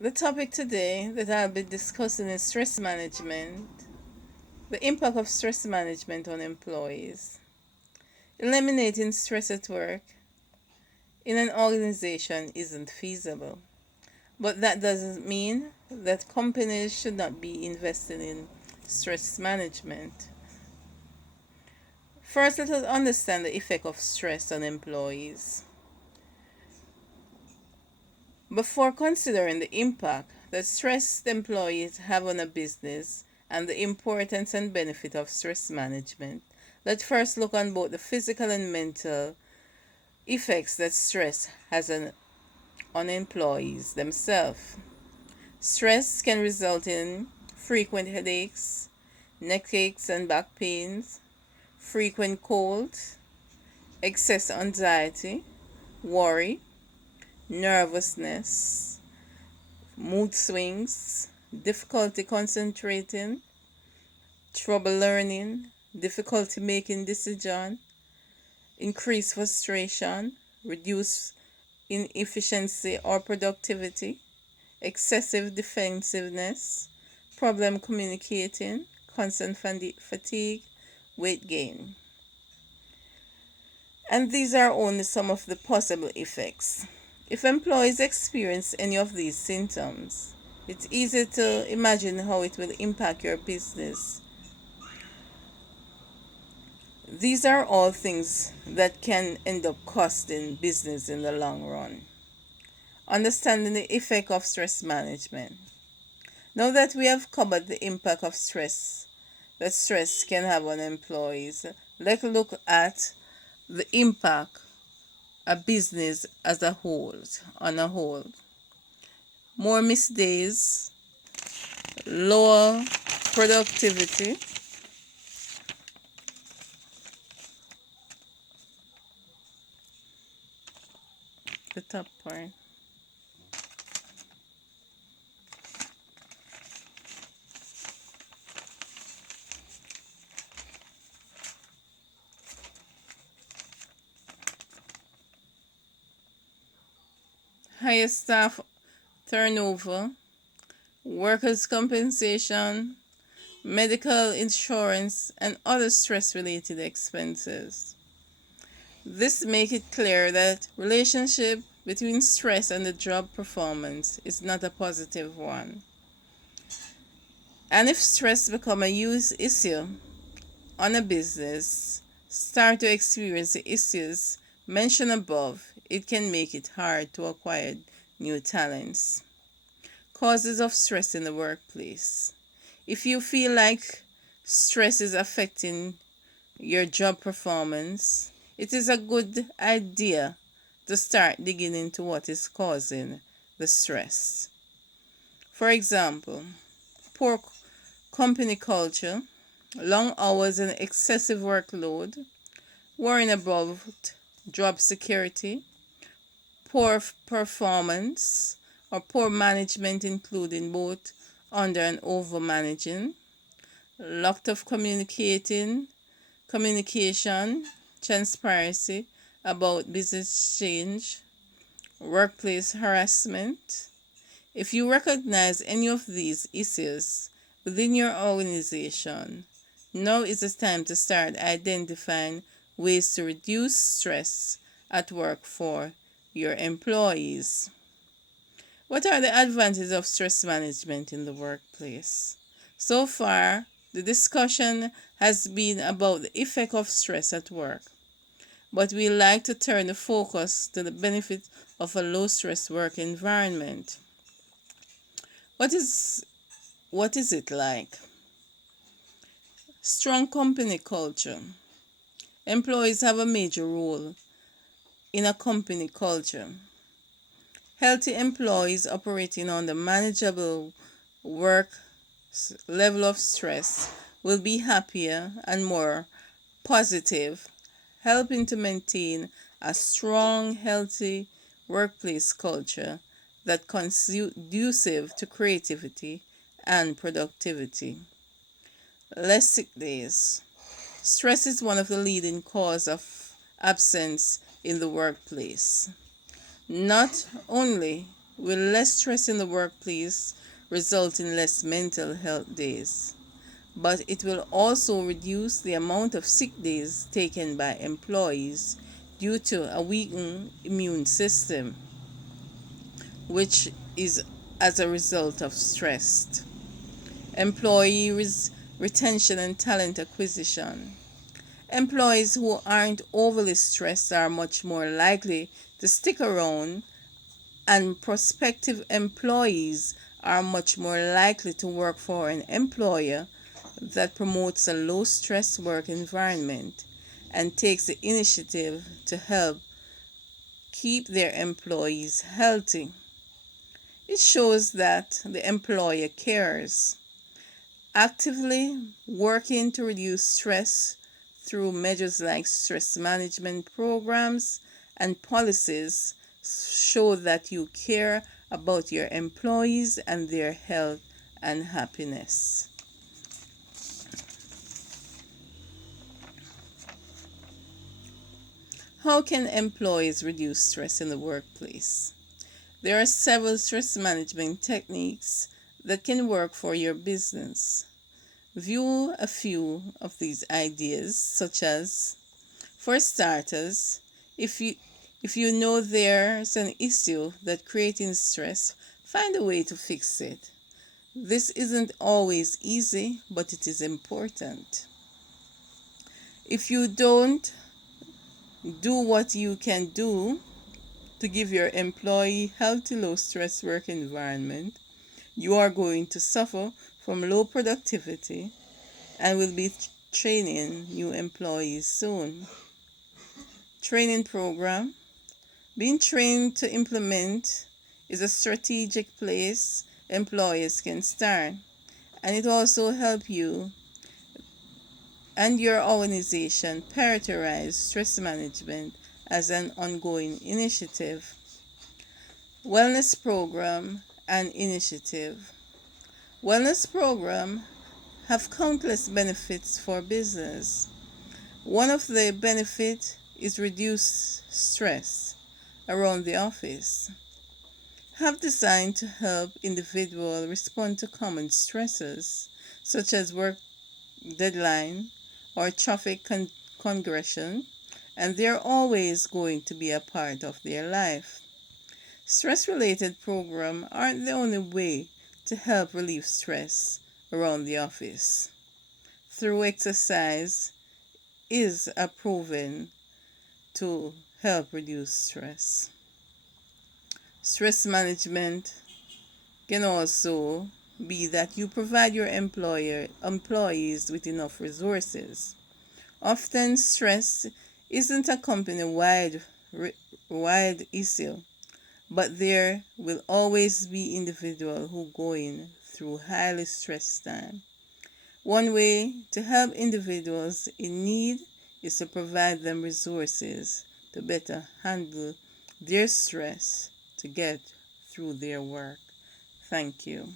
The topic today that I'll be discussing is stress management, the impact of stress management on employees. Eliminating stress at work in an organization isn't feasible, but that doesn't mean that companies should not be investing in stress management. First, let us understand the effect of stress on employees. Before considering the impact that stressed employees have on a business and the importance and benefit of stress management, let's first look on both the physical and mental effects that stress has on employees themselves. Stress can result in frequent headaches, neck aches and back pains, frequent colds, excess anxiety, worry, nervousness, mood swings, difficulty concentrating, trouble learning, difficulty making decision, increased frustration, reduced inefficiency or productivity, excessive defensiveness, problem communicating, constant fatigue, weight gain. And these are only some of the possible effects. If employees experience any of these symptoms, it's easy to imagine how it will impact your business. These are all things that can end up costing business in the long run. Understanding the effect of stress management. Now that we have covered the impact of stress that stress can have on employees, let's look at the impact a business as a whole, on a whole. More missed days, lower productivity, the top part. Higher staff turnover, workers' compensation, medical insurance, and other stress related expenses. This makes it clear that relationship between stress and the job performance is not a positive one. And if stress become a huge issue on a business, start to experience the issues mentioned above, it can make it hard to acquire new talents. Causes of stress in the workplace. If you feel like stress is affecting your job performance, it is a good idea to start digging into what is causing the stress. For example, poor company culture, long hours and excessive workload, worrying about job security, poor performance or poor management, including both under and over managing, lack of communication, transparency about business change, workplace harassment. If you recognize any of these issues within your organization, now is the time to start identifying ways to reduce stress at work for your employees. What are the advantages of stress management in the workplace? So far, the discussion has been about the effect of stress at work, but we like to turn the focus to the benefit of a low stress work environment. What is it like? Strong company culture. Employees have a major role in a company culture. Healthy employees operating on the manageable work level of stress will be happier and more positive, helping to maintain a strong, healthy workplace culture that conducive to creativity and productivity. Less sick days. Stress is one of the leading causes of absence in the workplace. Not only Will less stress in the workplace result in less mental health days, but it will also reduce the amount of sick days taken by employees due to a weakened immune system, which is as a result of stress. Employee retention and talent acquisition. Employees who aren't overly stressed are much more likely to stick around, and prospective employees are much more likely to work for an employer that promotes a low stress work environment and takes the initiative to help keep their employees healthy. It shows that the employer cares. Actively working to reduce stress through measures like stress management programs and policies show that you care about your employees and their health and happiness. How can employees reduce stress in the workplace? There are several stress management techniques that can work for your business. View a few of these ideas, such as, for starters, if you know there's an issue that's creating stress, find a way to fix it. This isn't always easy, but it is important. If you don't do what you can do to give your employee healthy low stress work environment, you are going to suffer from low productivity and will be training new employees soon. Training program. Being trained to implement is a strategic place employers can start, and it also helps you and your organization prioritize stress management as an ongoing initiative. Wellness program and initiative. Wellness program have countless benefits for business. One of the benefits is reduced stress around the office. Have designed to help individuals respond to common stresses such as work deadline or traffic congestion, and they're always going to be a part of their life. Stress-related programs aren't the only way to help relieve stress around the office. Through exercise is a proven to help reduce stress. Stress management can also be that you provide your employees with enough resources. Often stress isn't a company-wide issue, but there will always be individuals who are going through highly stressed time. One way to help individuals in need is to provide them resources to better handle their stress to get through their work. Thank you.